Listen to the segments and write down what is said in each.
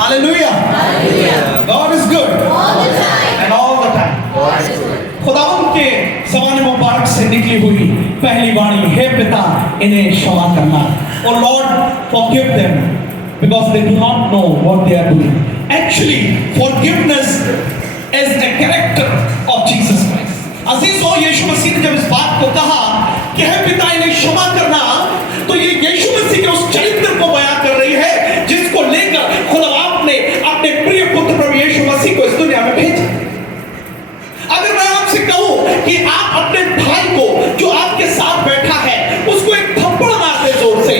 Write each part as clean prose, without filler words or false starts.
Hallelujah. God is good and all the time. खुदावंद के ज़बान मुबारक से निकली हुई पहली वाणी, हे पिता इन्हें क्षमा करना, और Lord forgive them because they do not know what they are doing. Actually forgiveness is the character of Jesus Christ. अजीज हो, यीशु मसीह ने जब इस बात को कहा कि हे पिता इन्हें क्षमा करना, तो ये यीशु मसीह के उस चरित्र को बयां कर रही है जिसको लेकर खुदावंद ने अपने प्रिय पुत्र प्रभु यीशु मसीह को इस दुनिया में भेजा। अगर मैं आपसे कहूं कि आप अपने भाई को जो आपके साथ बैठा है उसको एक थप्पड़ मार दे जोर से,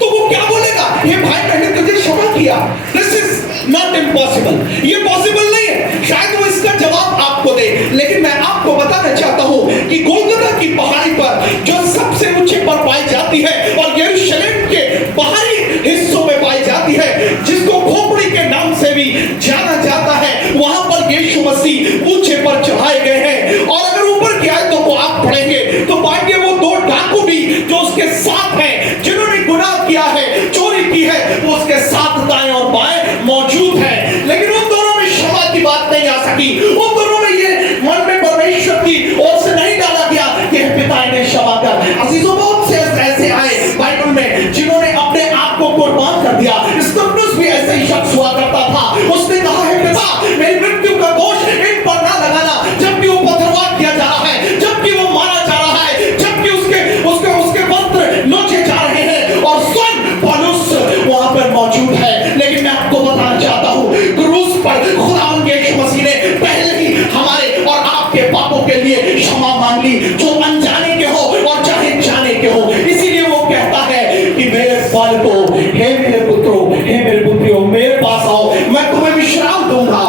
तो वो क्या बोलेगा? ये भाई मैंने तुझे क्षमा किया। दिस इज नॉट इम्पॉसिबल, ये पॉसिबल नहीं है। शायद वो इसका जवाब आपको दे, लेकिन मैं आपको बताना चाहता हूं कि गोलगोथा की पहाड़ी पर जो सबसे ऊंचे पर पाई जाती है और यरूशलेम के बाहरी हिस्सों में पाई जाती है, जिसको खोपड़ी के नाम से भी जाना जाता है, वहां पर यीशु मसीह ऊंचे पर चढ़ाए गए हैं। और अगर ऊपर की आयतों को आप पढ़ेंगे तो पाएंगे वो दो डाकू भी जो उसके साथ हैं, जिन्होंने गुनाह किया है, चोरी की है, वो उसके साथ दाएं और बाएं मौजूद हैं। लेकिन उन दोनों में क्षमा की बात नहीं आ सकी, उन दोनों में ये मन में परमेश्वर की ओर से नहीं डाला गया कि पिता इन्हें क्षमा कर। अजीजों, बहुत से ऐसे आए बाइबल में जिन्होंने अपने आप को कुर्बान कर दिया। स्तिफनुस भी ऐसे ही शख्स हुआ करता था। उसने कहा है पिता मेरी मृत्यु का दोष इन पर ना लगाना, जबकि वो पथरवाह किया जा रहा है, जबकि वो मारा जा रहा है, जबकि उसके वस्त्र नोचे जा रहे हैं और स्वयं पौलुस वहां पर मौजूद है। लेकिन मैं आपको बताना चाहता हूं, क्रूस पर खुदावंद यीशु मसीह ने पहले ही हमारे और आपके पापों के लिए क्षमा मांग ली, जो अनजाने के हो और चाहे जाने के हो। इसीलिए वो कहता है कि मेरे फल को, हे मेरे पुत्रों, हे मेरे पुत्रियों, मेरे पास आओ, मैं तुम्हें विश्राम दूंगा।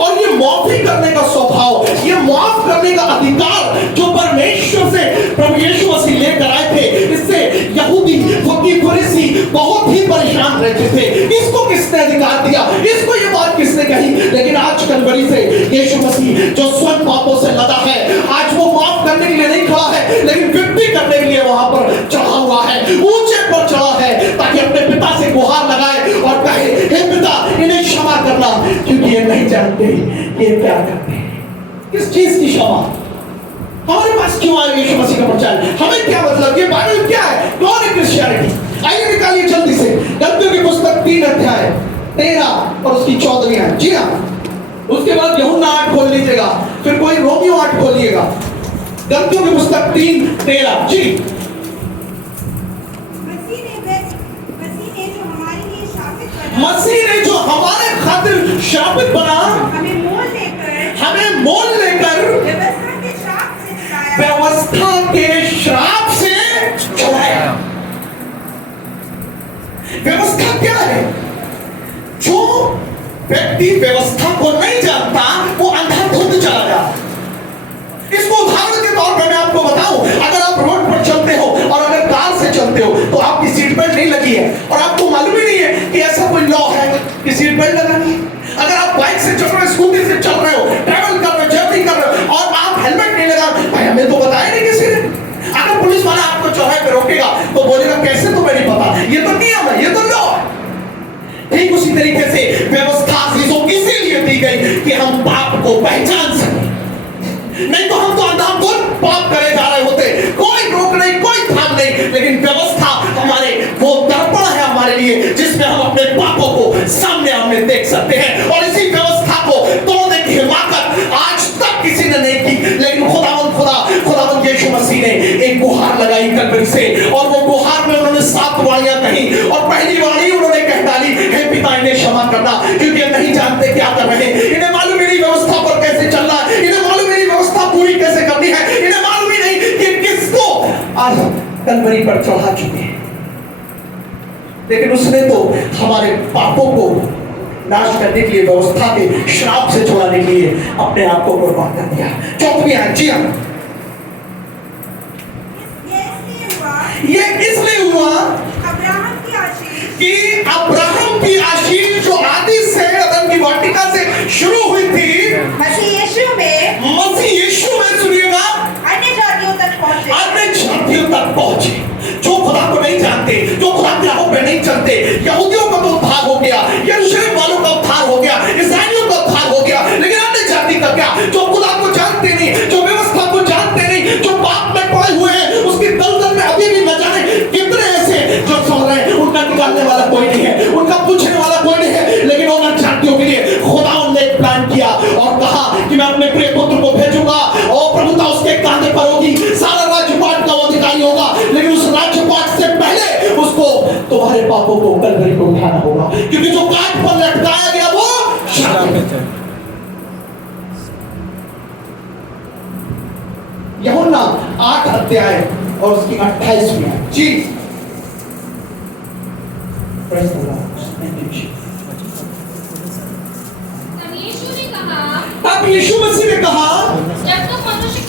और ये माफी करने का स्वभाव, ये माफ करने का अधिकार जो परमेश्वर से प्रभु यीशु मसीह लेकर आए थे, इससे यहूदी फरीसी बहुत ही परेशान रहते थे। इसको किसने अधिकार दिया? इसको ये बात किसने कही? लेकिन आज कलवरी से यीशु मसीह जो स्वयं पापों से लदा है, आज वो माफ करने के लिए नहीं खड़ा है, लेकिन विनती करने के लिए वहां पर चढ़ा हुआ है, ऊंचे पर चढ़ा है, ताकि अपने पिता से गुहार लगाए और कहे, हे पिता इन्हें क्षमा करना, क्योंकि ये नहीं जानते ये क्या करते हैं। किस चीज की क्षमा? हमारे पास क्यों आए यीशु मसीह का प्रचार? हमें क्या मतलब? ये बाइबल क्या है? कौन है क्रिश्चियनिटी? आइए निकालिए जल्दी से गलतियों की पुस्तक 3 अध्याय 13 और उसकी 14वीं आयत। जी हाँ, उसके बाद यूहन्ना 8 खोल लीजिएगा, फिर कोई रोमियो 8 खोलिएगा। गलतियों की पुस्तक 3:13। जी, मसीह ने जो हमारे खातिर शापित बना, हमें मोल लेकर व्यवस्था के श्राप से छुड़ाया। व्यवस्था क्या है? जो व्यक्ति व्यवस्था को नहीं जानता वो अंधाधुंध चला जाता। इसको उदाहरण के तौर पर मैं आपको बताऊं, अगर आप रोड पर चलते हो और अगर कार से चलते हो तो आपकी सीट बेल्ट नहीं लगी है और आपको मालूम ही नहीं है कि ऐसा कोई लॉ है कि सीट बेल्ट लगानी। अगर आप बाइक से चल रहे हो, स्कूटी से चल रहे हो, ट्रैवल कर रहे हो, जर्नी कर रहे हो और आप हेलमेट नहीं लगा, भाई हमें तो बताया नहीं किसी ने। अगर पुलिस वाला आपको चौराहे पे रोकेगा तो बोलेगा कैसे तुम्हें नहीं पता? ये तो नियम है, ये तो लॉ है। ठीक उसी तरीके से व्यवस्था इसीलिए दी गई कि हम पाप को पहचान सकें, नहीं तो हम तो अंधाधुंध पाप करे जा रहे होते, कोई रोक नहीं, कोई थाम नहीं। लेकिन व्यवस्था हमारे वो दर्पण है हमारे लिए, जिसमें हम अपने पापों को सामने हमने देख सकते हैं। और इसी व्यवस्था को तोड़ने की हिमाकत आज तक किसी ने नहीं की, लेकिन खुदावंद यीशु मसीह ने एक गुहार लगाई कलवरी से, और वो गुहार में उन्होंने 7 वाणियां कही, और पहली वाणी उन्होंने कह डाली, हे पिता इन्हें क्षमा करना, क्योंकि नहीं जानते क्या कर रहे हैं। इन्हें मालूम नहीं व्यवस्था पर कैसे चलना है, इन्हें मालूम नहीं व्यवस्था पूरी कैसे करनी है, इन्हें मालूम ही नहीं कि किसको आज कलवरी पर चढ़ा चुके हैं। लेकिन उसने तो हमारे पापों को नाश करने के लिए, व्यवस्था के श्राप से छुड़ाने के लिए अपने आप को कुर्बान कर दिया। 14वीं आयत। जी हाँ, ये इसलिए हुआ कि अब्राहम की आशीष जो आदि से अदन की वाटिका से शुरू हुई थी, मसीह यीशु में सुनिएगा अन्य जातियों तक पहुंची। जो खुदा को नहीं जानते, जो खुदा के राहों पे नहीं चलते, यहूदियों का तो उद्धार हो गया, यरूशलेम वालों का काट पर लटकाया गया वो श्रापित है। यूहन्ना 8 अध्याय और उसकी 28वीं आयत। जी प्रेज़ द लॉर्ड। अब यीशु मसीह ने कहा, जब तुम मनुष्य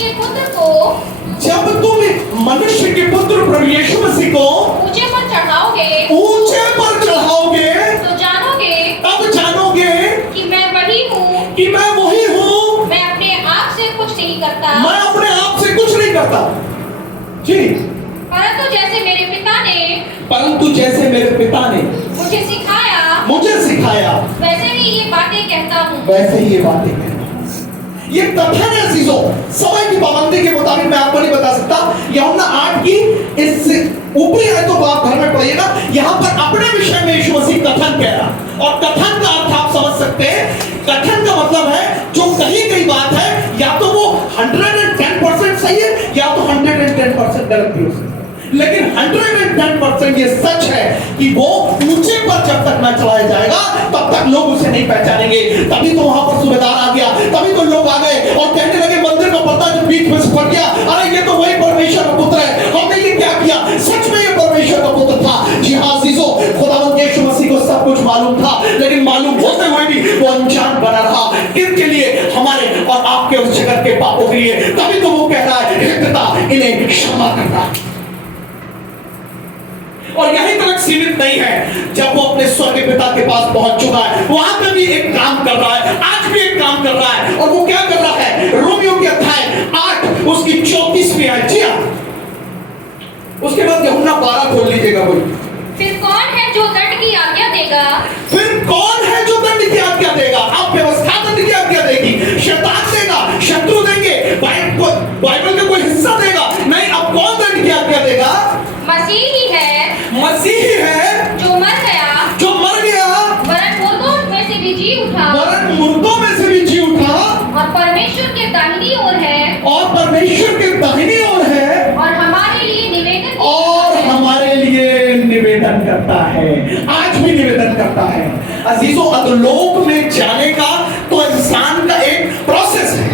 के पुत्र को प्रभु यीशु मसीह को ऊंचे पर चढ़ाओगे, तो जानोगे, तब जानोगे कि मैं वही हूँ, कि मैं वही हूँ। मैं अपने आप से कुछ नहीं करता, मैं अपने आप से कुछ नहीं करता। जी, परंतु जैसे मेरे पिता ने मुझे सिखाया, वैसे ही ये बातें कहता हूँ। ये कथन है अजीजों, समय की पाबंदी के मुताबिक मैं आपको नहीं बता सकता। यूहन्ना 8 की इस ऊपरी आयतों को आप घर में पढ़िएगा। यहाँ पर अपने विषय में यीशु मसीह कथन कह रहा, और कथन का अर्थ आप समझ सकते हैं। कथन का मतलब है जो कही गई बात है, या तो वो 110% सही है, या तो 110% गलत भी हो सकता है। लेकिन 110% ये सच है कि वो ऊंचे पर जब तक न चलाया जाएगा तब तक लोग उसे नहीं पहचानेंगे। तभी तो वहां पर सूबेदार आ गया, तभी तो लोग आ गए और कहने लगे, मंदिर का पर्दा जो बीच में से फट गया, अरे ये तो वही परमेश्वर का पुत्र है, हमने ये क्या किया। सच में ये परमेश्वर का पुत्र था। जी हाँ अजीजों, खुदावंद यीशु मसीह को सब कुछ मालूम था, लेकिन मालूम होते हुए भी वो अनजान बना रहा। किसके लिए? हमारे और आपके उस जगत के पापों के लिए। तभी तो वो कह रहा है, हे पिता इन्हें क्षमा करना। और यहीं तक सीमित नहीं है, जब वो अपने स्वर्गीय पिता के पास पहुंच चुका है, वहां पे भी एक काम कर रहा है, आज भी एक काम कर रहा है। और वो क्या कर रहा है? रोमियो के अध्याय 8 उसकी 34वीं आयत। जी हाँ, उसके बाद यूहन्ना 12 खोल लीजिएगा कोई। फिर कौन है जो दंड की आज्ञा देगा? फिर कौन है जो दंड की आज्ञा देगा? अब व्यवस्था दंड की आज्ञा देगी, शैतान देगा, शत्रु देंगे, बाइबल का कोई हिस्सा देगा? नहीं। अब कौन दंड की आज्ञा देगा? मसीह ही है जो मर गया, वरन मुर्दों में से भी जी उठा, और परमेश्वर के दाहिनी ओर है, और हमारे लिए निवेदन करता है। आज भी निवेदन करता है। अजीजों, अधोलोक में जाने का तो इंसान का एक प्रोसेस है,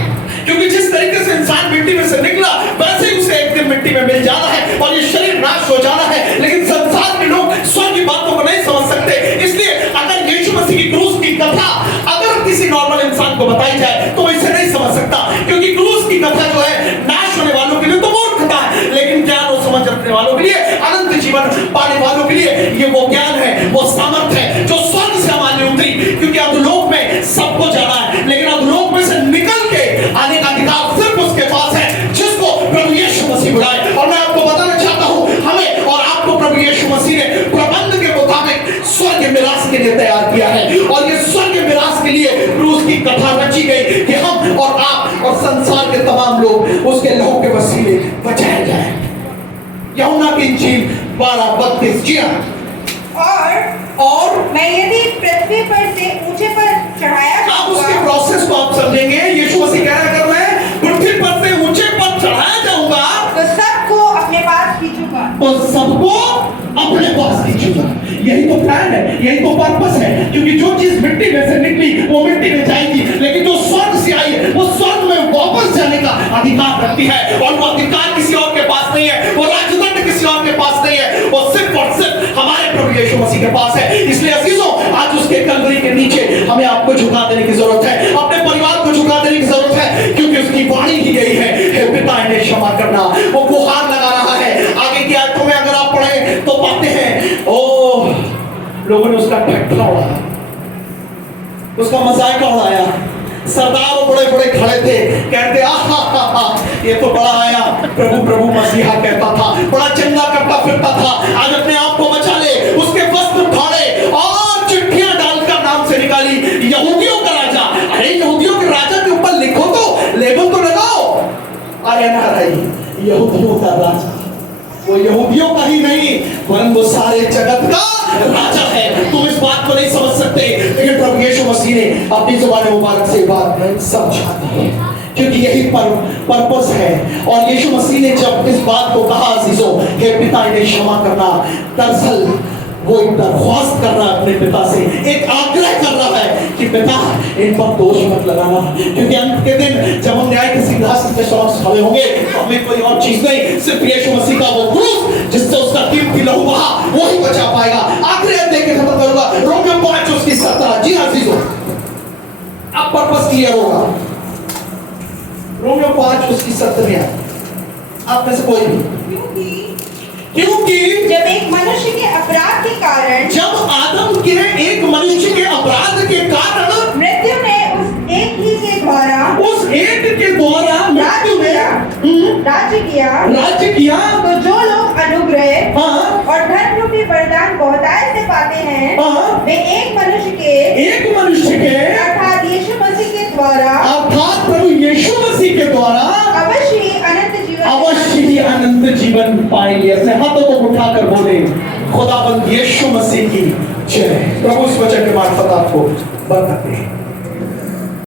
क्योंकि जिस तरीके से इंसान मिट्टी में से निकला, वैसे ही उसे एक दिन मिट्टी में मिल जाना है और ये शरीर नाश हो जाना है। लेकिन संसार के लोग स्वर्ग की बातों को नहीं समझ सकते। इसलिए अगर यीशु मसीह की क्रूस की कथा अगर किसी नॉर्मल इंसान को बताई जाए तो इसे नहीं समझ सकता, क्योंकि क्रूस की कथा जो है नाश होने वालों के लिए तो मूर्खता है, लेकिन ज्ञान और समझ रखने वालों के लिए, अनंत जीवन पाने वालों के लिए ये वो ज्ञान है, वो सामर्थ है जो स्वर्ग से हमारे उतरी। क्योंकि अधोलोक में सबको जाना है, लेकिन अधोलोक में से निकल के आने का अधिकार सिर्फ उसके पास है जिसको प्रभु यीशु मसीह बुलाए। और मैं आपको बताना चाहता हूं, हमें और आपको प्रभु यीशु मसीह ने प्रबंध के मुताबिक स्वर्ग मिरास के लिए तैयार किया है। और ये स्वर्ग मिरास के लिए क्रूस की कथा रची गई कि हम और आप और संसार के तमाम लोग उसके लहू के वसीले बचाए जाए। यूहन्ना की इंजील 12:32। जी और मैं यदि पृथ्वी पर से ऊंचे पर चढ़ाया आप उसके प्रोसेस को आप समझेंगे। यीशु मसीह कह रहा है, मैं पृथ्वी पर से ऊंचे पर चढ़ाया जाऊंगा तो सबको अपने पास खींचूंगा, यही तो प्लान है, यही तो पर्पस है। क्योंकि जो चीज मिट्टी में से निकली वो मिट्टी में जाएगी, लेकिन जो स्वर्ग से आई है वो स्वर्ग में वापस जाने का अधिकार रखती है। और वो अधिकार किसी और के पास नहीं है, वो राजदंड किसी और के पास नहीं है, वो सिर्फ और सिर्फ हमारे प्रभु यीशु मसीह के पास है। इसलिए अजीजों, आज उसके कलवरी के नीचे हमें आपको झुका देने की जरूरत है, अपने परिवार को झुका देने की जरूरत है, क्योंकि उसकी वाणी ही गई है, हे पिता इन्हें क्षमा करना। वो गुहार लगा रहा है। आगे की आयतों में अगर आप पढ़े तो पाते हैं, ओ लोगों ने उसका ठट्ठा उड़ाया, उसका मजाक उड़ाया। सरदार बड़े बड़े खड़े थे, कहते आहा ये तो बड़ा आया, प्रभु प्रभु मसीहा कहता था, बड़ा चंगा करता फिरता था, आज अपने आप को बचा ले। उसके वस्त्र फाड़े और चिट्ठियां डालकर नाम से निकाली, यहूदियों का राजा। अरे यहूदियों के राजा के ऊपर लिखो तो, लेबल तो लगाओ। अरे नाराई, यहूदियों का राजा, वो यहूदियों का ही नहीं वरन वो सारे जगत का राजा है। तुम इस बात को नहीं समझ सकते, लेकिन प्रभु यीशु मसीह ने अपनी जुबान मुबारक से बात समझा दी है, क्योंकि यही पर्पस है। और यीशु मसीह ने जब इस बात को कहा, अजीजों, हे पिता इन्हें क्षमा करना, दरअसल वो एक दरख्वास्त कर रहा है अपने पिता से, एक आग्रह कर रहा है कि पिता इन पर दोष मत लगाना, क्योंकि अंत के दिन जब हम न्याय के सिंहासन पे समक्ष खड़े होंगे तो हमें कोई और चीज नहीं, सिर्फ यीशु मसीह का वो क्रूस जिससे उसका कीमती लहू बहा, वही बचा पाएगा। आखिरी अध्याय के खत्म करूंगा, रोमियो 5:17। जी हाँ जीजो, अब पर्पस क्लियर होगा। रोमियो 5:17 आप में से कोई भी, क्योंकि जब एक मनुष्य के अपराध के कारण, जब आदम के एक मनुष्य के अपराध के कारण मृत्यु ने उस एक ही के द्वारा, उस एक के द्वारा मृत्यु ने राज्य किया, तो जो लोग अनुग्रह हाँ, और धन रूपी वरदान बहुतायत से पाते हैं, हाँ, वे एक मनुष्य के अर्थात यीशु मसीह के द्वारा, अर्थात प्रभु यीशु मसीह के द्वारा अवश्य ही अनंत जीवन पाएंगे। अपने हाथों को उठाकर बोले, खुदाबंद यीशु मसीह की जय। प्रभु इस वचन के मार्फत आपको बरकत दे।